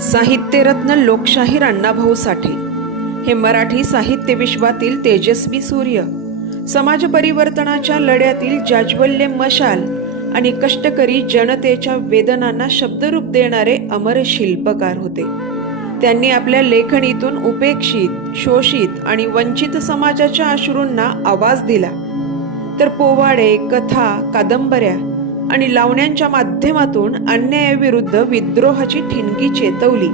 साहित्यरत्न लोकशाहीर अण्णाभाऊ साठे हे मराठी साहित्य विश्वातील तेजस्वी सूर्य, समाज परिवर्तनाच्या लढ्यातील जाज्वल्य मशाल आणि कष्टकरी जनतेच्या वेदनांना शब्दरूप देणारे अमर शिल्पकार होते. त्यांनी आपल्या लेखणीतून उपेक्षित, शोषित आणि वंचित समाजाच्या अश्रूंना आवाज दिला, तर पोवाडे, कथा, कादंबऱ्या आणि लावण्यांच्या माध्यमातून अन्यायाविरुद्ध विद्रोहाची ठिणगी चेतवली.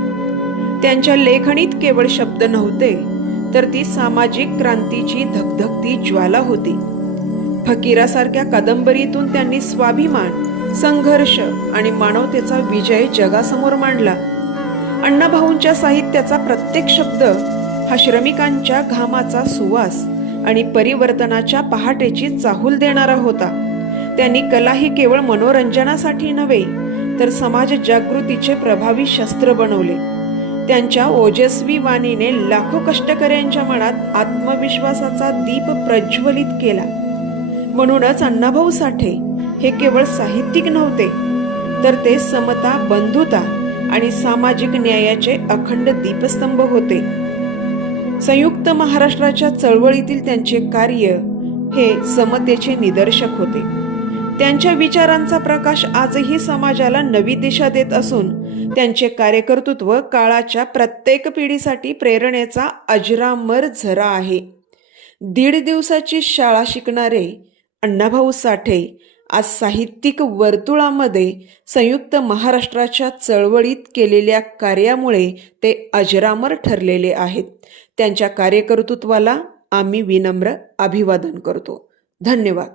त्यांच्या लेखणीत केवळ शब्द नव्हते, तर ती सामाजिक क्रांतीची धगधगती ज्वाला होती. फकीरासारख्या कादंबरीतून त्यांनी स्वाभिमान, संघर्ष आणि मानवतेचा विजय जगासमोर मांडला. अण्णाभाऊंच्या साहित्याचा प्रत्येक शब्द हा श्रमिकांच्या घामाचा सुवास आणि परिवर्तनाच्या पहाटेची चाहूल देणारा होता. त्यांनी कला ही केवळ मनोरंजनासाठी नव्हे, तर समाज जागृतीचे प्रभावी शस्त्र बनवले. त्यांच्या ओजस्वी वाणीने लाखो कष्टकऱ्यांच्या मनात आत्मविश्वासाचा दीप प्रज्वलित केला. म्हणूनच अण्णाभाऊ साठे हे केवळ साहित्यिक नव्हते, तर ते समता, बंधुता आणि सामाजिक न्यायाचे अखंड दीपस्तंभ होते. संयुक्त महाराष्ट्राच्या चळवळीतील त्यांचे कार्य हे समतेचे निदर्शक होते. त्यांच्या विचारांचा प्रकाश आजही समाजाला नवी दिशा देत असून त्यांचे कार्यकर्तृत्व काळाच्या प्रत्येक पिढीसाठी प्रेरणेचा अजरामर झरा आहे. 1.5 दिवसाची शाळा शिकणारे अण्णाभाऊ साठे आज साहित्यिक वर्तुळामध्ये संयुक्त महाराष्ट्राच्या चळवळीत केलेल्या कार्यामुळे ते अजरामर ठरलेले आहेत. त्यांच्या कार्यकर्तृत्वाला आम्ही विनम्र अभिवादन करतो. धन्यवाद.